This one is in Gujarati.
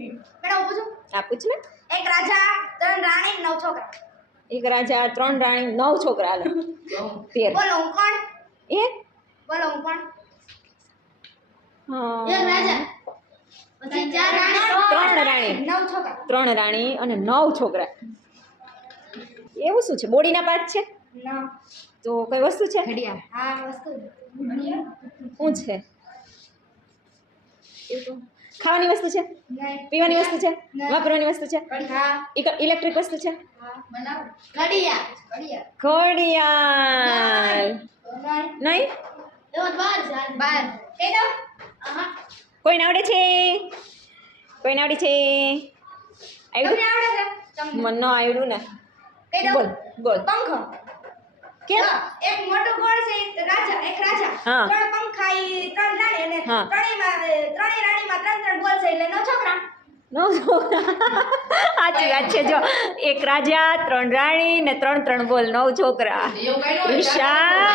મેડમ પૂછું? આ પૂછ ને. એક રાજા, 3 રાણી, 9 છોકરા. એક રાજા, 3 રાણી, 9 છોકરા. હાલો 13. બોલો હું કોણ? એ બોલો હું કોણ? એક રાજા, પછી 4 રાણી, 3 રાણી, 9 છોકરા. 3 રાણી અને 9 છોકરા. એવું શું છે? બોડીના પાર્ટ છે? ના. તો કઈ વસ્તુ છે? ઘડિયાળ. હા વસ્તુ. શું છે? એવું તો ખાવાની વસ્તુ છે? નહીં. પીવાની વસ્તુ છે? ના. વાપરવાની વસ્તુ છે? હા. ઇલેક્ટ્રિક વસ્તુ છે? હા બનાવો. ઘડિયાળ. ઘડિયાળ. નહીં? તો બાર. કહી દો. હા. કોઈને આવડે છે? કોઈને આવડે છે? તમને આવડ્યું? આવડે છે? તમને. મને ન આવડ્યું ને. કહી દો. બોલ બોલ. પંખો. કેમ? એક મોટો ગોળ છે, એક રાજા. હા. 3 પંખા, 3 રાણી અને હા. ત્રણેય રાણીમાં 3 ગોળ છે એટલે 9 છોકરા. 9 છોકરા. સાચી વાત છે. જો એક રાજા, 3 રાણી ને 3 બોલ, 9 છોકરા. ઈશા